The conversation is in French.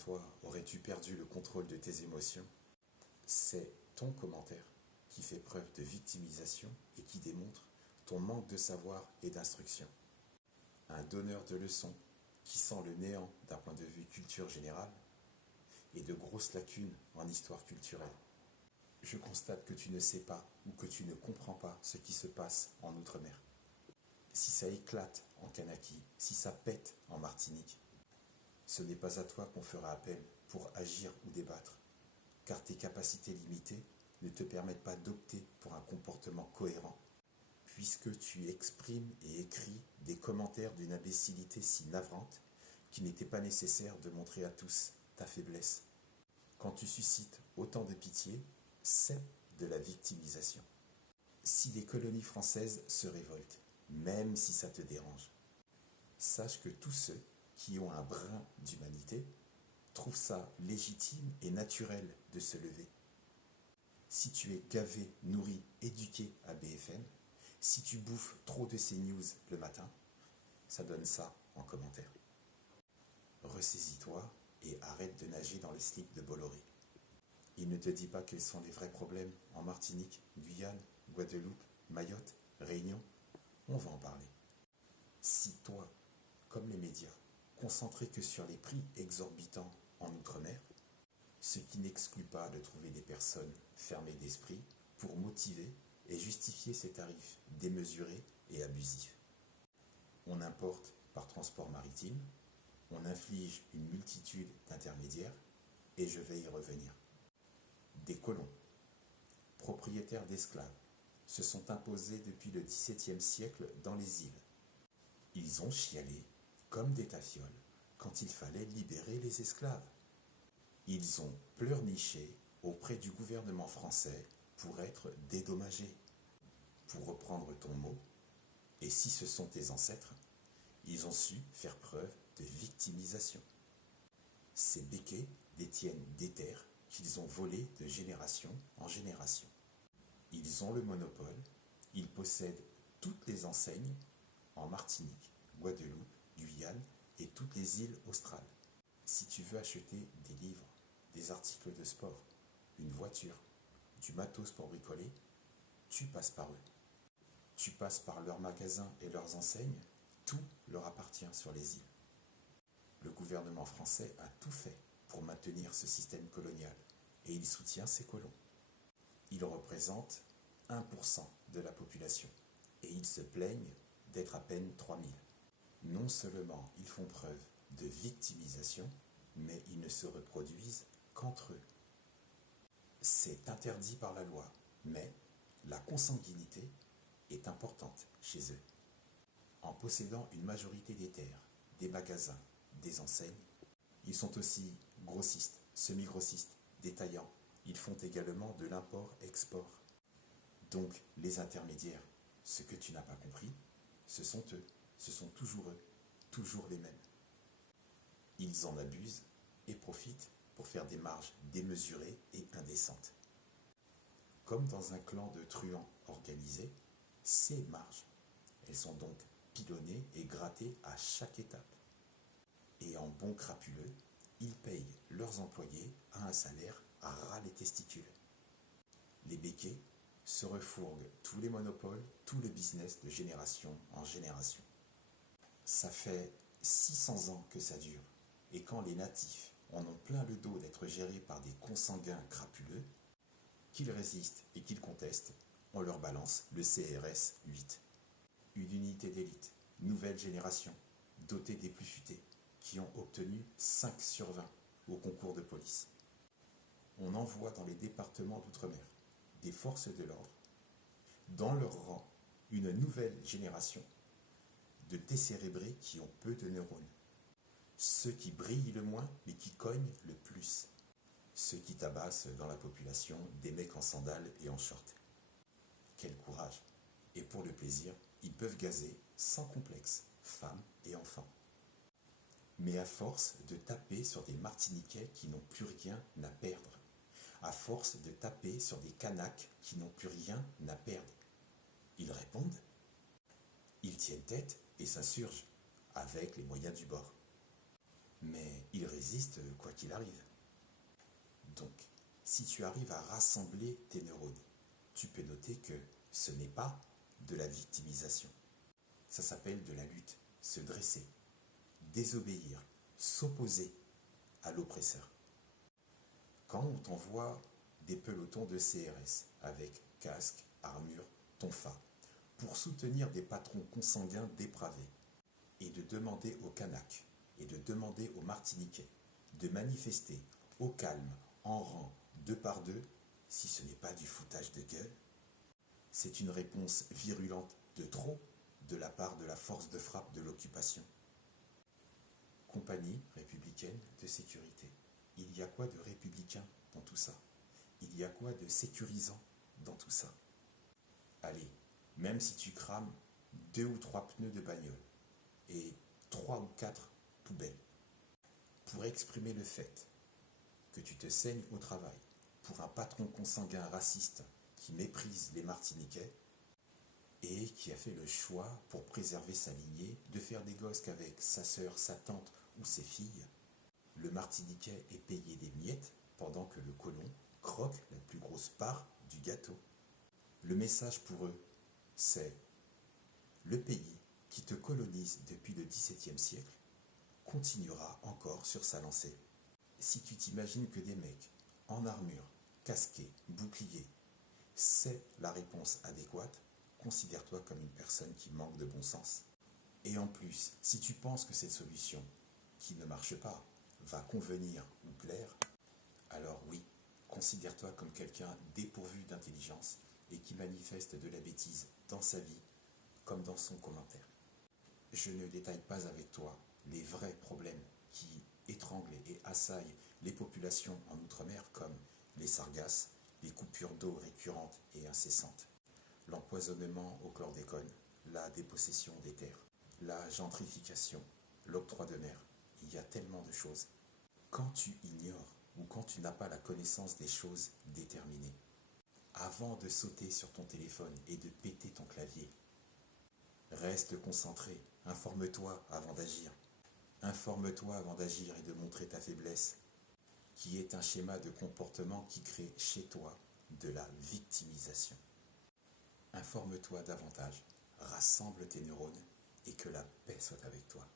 toi aurais-tu perdu le contrôle de tes émotions? C'est ton commentaire qui fait preuve de victimisation et qui démontre ton manque de savoir et d'instruction. Un donneur de leçons qui sent le néant d'un point de vue culture générale et de grosses lacunes en histoire culturelle. Je constate que tu ne sais pas ou que tu ne comprends pas ce qui se passe en Outre-mer. Si ça éclate en Kanaki, si ça pète en Martinique, ce n'est pas à toi qu'on fera appel pour agir ou débattre, car tes capacités limitées ne te permettent pas d'opter pour un comportement cohérent, puisque tu exprimes et écris des commentaires d'une imbécilité si navrante qu'il n'était pas nécessaire de montrer à tous ta faiblesse. Quand tu suscites autant de pitié, c'est de la victimisation. Si les colonies françaises se révoltent, même si ça te dérange, sache que tous ceux qui ont un brin d'humanité trouvent ça légitime et naturel de se lever. Si tu es gavé, nourri, éduqué à BFM, si tu bouffes trop de CNews le matin, ça donne ça en commentaire. Ressaisis-toi et arrête de nager dans le slip de Bolloré. Il ne te dit pas quels sont les vrais problèmes en Martinique, Guyane, Guadeloupe, Mayotte, Réunion. On va en parler. Si toi, comme les médias, concentrés que sur les prix exorbitants en Outre-mer, ce qui n'exclut pas de trouver des personnes fermées d'esprit pour motiver et justifier ces tarifs démesurés et abusifs. On importe par transport maritime, on inflige une multitude d'intermédiaires, et je vais y revenir. Des colons, propriétaires d'esclaves, se sont imposés depuis le XVIIe siècle dans les îles. Ils ont chialé comme des tafioles quand il fallait libérer les esclaves. Ils ont pleurniché auprès du gouvernement français pour être dédommagés. Pour reprendre ton mot, et si ce sont tes ancêtres, ils ont su faire preuve de victimisation. Ces béquets détiennent des terres qu'ils ont volées de génération en génération. Ils ont le monopole, ils possèdent toutes les enseignes en Martinique, Guadeloupe, Guyane et toutes les îles australes. Si tu veux acheter des livres, des articles de sport, une voiture, du matos pour bricoler, tu passes par eux. Tu passes par leurs magasins et leurs enseignes, tout leur appartient sur les îles. Le gouvernement français a tout fait pour maintenir ce système colonial et il soutient ses colons. Ils représentent 1% de la population et ils se plaignent d'être à peine 3000. Non seulement ils font preuve de victimisation, mais ils ne se reproduisent qu'entre eux. C'est interdit par la loi, mais la consanguinité est importante chez eux. En possédant une majorité des terres, des magasins, des enseignes, ils sont aussi grossistes, semi-grossistes, détaillants. Ils font également de l'import-export. Donc les intermédiaires, ce que tu n'as pas compris, ce sont eux, ce sont toujours les mêmes. Ils en abusent et profitent pour faire des marges démesurées et indécentes. Comme dans un clan de truands organisés, ces marges, elles sont donc pilonnées et grattées à chaque étape. Et en bons crapuleux, ils payent leurs employés à un salaire à ras les testicules. Les béquets se refourguent tous les monopoles, tout le business de génération en génération. Ça fait 600 ans que ça dure, et quand les natifs en ont plein le dos d'être gérés par des consanguins crapuleux, qu'ils résistent et qu'ils contestent, on leur balance le CRS 8. Une unité d'élite, nouvelle génération, dotée des plus futés, qui ont obtenu 5 sur 20 au concours de police. On envoie dans les départements d'outre-mer des forces de l'ordre, dans leur rang, une nouvelle génération de décérébrés qui ont peu de neurones. Ceux qui brillent le moins, mais qui cognent le plus. Ceux qui tabassent dans la population des mecs en sandales et en short. Quel courage! Et pour le plaisir, ils peuvent gazer, sans complexe, femmes et enfants. Mais à force de taper sur des Martiniquais qui n'ont plus rien à perdre, à force de taper sur des Kanaks qui n'ont plus rien à perdre, ils répondent, ils tiennent tête et s'insurgent, avec les moyens du bord. mais il résiste quoi qu'il arrive. Donc, si tu arrives à rassembler tes neurones, tu peux noter que ce n'est pas de la victimisation. Ça s'appelle de la lutte, se dresser, désobéir, s'opposer à l'oppresseur. Quand on t'envoie des pelotons de CRS avec casque, armure, tonfa, pour soutenir des patrons consanguins dépravés, et de demander aux Kanaks et de demander aux Martiniquais de manifester au calme, en rang, deux par deux, si ce n'est pas du foutage de gueule, c'est une réponse virulente de trop de la part de la force de frappe de l'occupation. Compagnie républicaine de sécurité. Il y a quoi de républicain dans tout ça? Il y a quoi de sécurisant dans tout ça? Allez, même si tu crames 2 ou 3 pneus de bagnole et 3 ou 4 poubelles, pour exprimer le fait que tu te saignes au travail pour un patron consanguin raciste qui méprise les Martiniquais et qui a fait le choix, pour préserver sa lignée, de faire des gosses qu'avec sa sœur, sa tante ou ses filles, le Martiniquais est payé des miettes pendant que le colon croque la plus grosse part du gâteau. Le message pour eux, c'est: le pays qui te colonise depuis le XVIIe siècle continuera encore sur sa lancée. Si tu t'imagines que des mecs en armure, casqués, boucliers, c'est la réponse adéquate, considère-toi comme une personne qui manque de bon sens. Et en plus, si tu penses que cette solution, qui ne marche pas, va convenir ou plaire, alors oui, considère-toi comme quelqu'un dépourvu d'intelligence et qui manifeste de la bêtise dans sa vie comme dans son commentaire. Je ne détaille pas avec toi les vrais problèmes qui étranglent et assaillent les populations en Outre-mer, comme les sargasses, les coupures d'eau récurrentes et incessantes, l'empoisonnement au chlordécone, la dépossession des terres, la gentrification, l'octroi de mer. Il y a tellement de choses. Quand tu ignores ou quand tu n'as pas la connaissance des choses déterminées, avant de sauter sur ton téléphone et de péter ton clavier, reste concentré, informe-toi avant d'agir. Informe-toi avant d'agir et de montrer ta faiblesse, qui est un schéma de comportement qui crée chez toi de la victimisation. Informe-toi davantage, rassemble tes neurones et que la paix soit avec toi.